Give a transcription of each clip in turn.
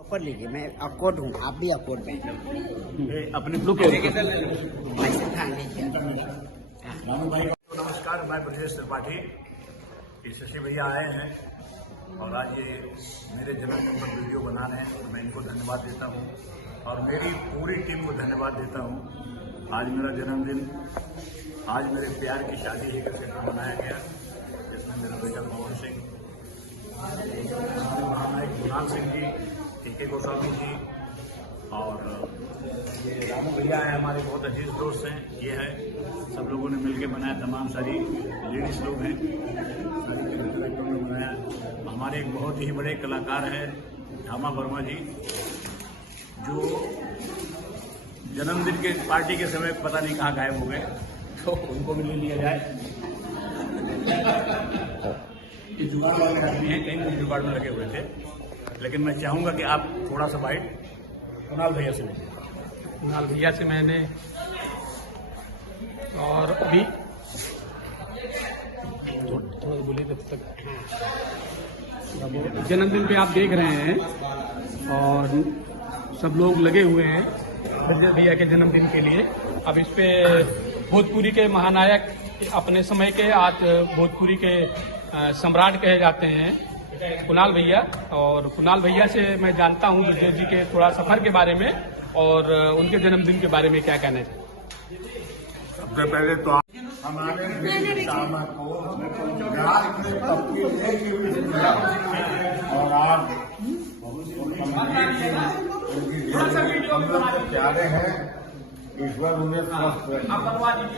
Code लीजिए, मैं code हूँ, आप भी कोड में अपने ब्लू के नमस्कार, मैं ब्रजेश त्रिपाठी। शशि भैया आए हैं और आज ये मेरे जन्मदिन पर वीडियो बना रहे हैं, तो मैं इनको धन्यवाद देता हूँ और मेरी पूरी टीम को धन्यवाद देता हूँ। आज मेरा जन्मदिन, आज मेरे प्यार की शादी एक से मनाया गया, जिसमें मेरा बेटा पवन सिंह, हमारे महानायक कुणाल सिंह जी, के गोस्वामी जी और ये रामू भैया हैं, हमारे बहुत अजीज दोस्त हैं। ये है सब लोगों ने मिलकर बनाया, तमाम सारी लेडीज लोग हैं, सारी लोगों ने बनाया। हमारे एक बहुत ही बड़े कलाकार हैं धामा वर्मा जी, जो जन्मदिन के पार्टी के समय पता नहीं कहाँ गायब हो गए, तो उनको भी ले लिया जाए। ये जुगाड़ वाले आदमी हैं, कहीं भी जुगाड़ में लगे हुए थे, लेकिन मैं चाहूंगा कि आप थोड़ा सा बाइट कुणाल भैया से लीजिए। कुणाल भैया से मैंने और अभी थोड़ा बोलिए तब तक जन्मदिन पे आप देख रहे हैं और सब लोग लगे हुए हैं ब्रजेश भैया के जन्मदिन के लिए। अब इस पे भोजपुरी के महानायक अपने समय के, आज भोजपुरी के सम्राट कहे जाते हैं कुणाल भैया, और कुणाल भैया से मैं जानता हूं ब्रजेश जी के थोड़ा सफर के बारे में और उनके जन्मदिन के बारे में क्या कहना है। सबसे पहले तो हमारे दामा को और आज प्यारे हैं, ईश्वर उन्हें स्वस्थ रखे।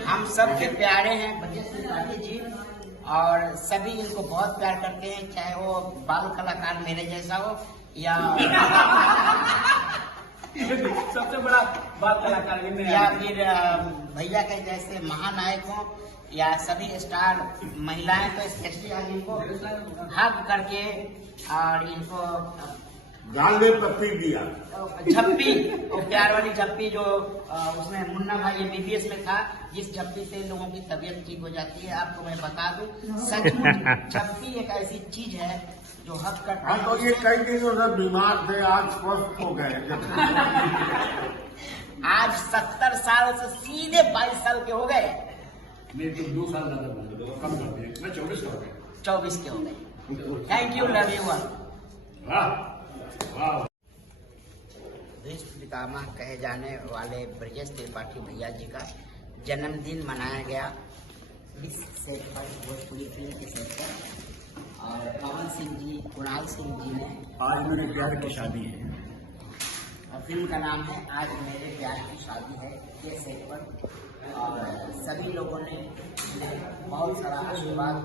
हम सबके प्यारे हैं ब्रजेश त्रिपाठी जी, और सभी इनको बहुत प्यार करते हैं, चाहे वो बाल कलाकार मेरे जैसा हो या सबसे बड़ा बाल कलाकार या फिर भैया के जैसे महानायक हो, या सभी स्टार महिलाएं तो स्पेशली आज इनको हग करके और इनको गाल में पत्ती दिया, झप्पी, और प्यार वाली झप्पी जो उसमें मुन्ना भाई MBBS में था, जिस झप्पी से लोगों की तबीयत ठीक हो जाती है। आपको मैं बता दूं, सचमुच झप्पी एक ऐसी चीज है जो हक करता है। तो ये कई दिनों से बीमार थे, आज स्वस्थ हो गए। आज 70 साल से सीधे 22 साल के हो गए। नहीं तो 2 साल ज्यादा कम कर दिए, मैं 24 का हो गया। 24 के हो गए। Thank you, love you one. विश्व पितामह कहे जाने वाले ब्रजेश त्रिपाठी भैया जी का जन्मदिन मनाया गया इस सेट पर, भोजपुरी फिल्म के सेट पर, और पवन सिंह जी, कुणाल सिंह जी ने। आज मेरे प्यार की शादी है और फिल्म का नाम है आज मेरे प्यार की शादी है, ये सेट पर। और सभी लोगों ने बहुत सारा आशीर्वाद,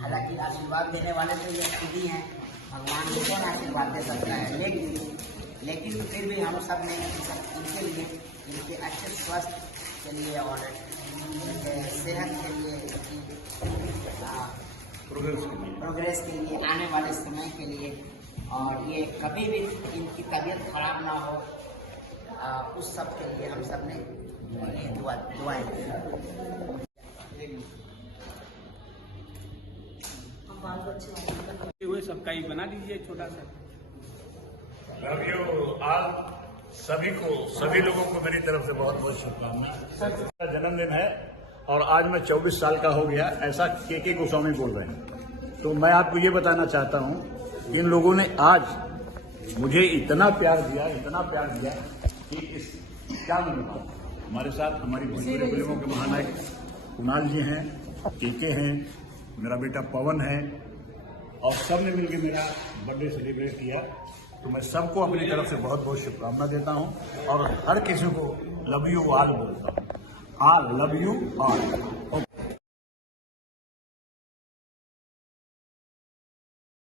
हालांकि आशीर्वाद देने वाले तो ये खुद ही हैं, भगवान को कौन आशीर्वाद दे सकता है, लेकिन फिर भी हम सब ने इनके लिए, इनके अच्छे स्वास्थ्य के लिए और इनके सेहत के लिए, प्रोग्रेस के लिए, आने वाले समय के लिए, और ये कभी भी इनकी तबीयत खराब ना हो, उस सब के लिए हम सब ने दुआएं हुए सबका ही बना दीजिए छोटा सा। लव यू आप सभी को, सभी लोगों को मेरी तरफ से बहुत बहुत शुभकामनाएं। जन्मदिन है और आज मैं 24 साल का हो गया, ऐसा के गोस्वामी बोल रहे हैं। तो मैं आपको ये बताना चाहता हूँ, इन लोगों ने आज मुझे इतना प्यार दिया कि इस क्या मनूंगा। हमारे साथ हमारी भोजपुरी फिल्मों के महानायक कुणाल जी हैं, के हैं, मेरा बेटा पवन है, और सब ने मिलकर मेरा बर्थडे सेलिब्रेट किया। तो मैं सबको अपनी तरफ से बहुत बहुत शुभकामना देता हूं और हर किसी को लव यू ऑल बोलता हूं। Love you all.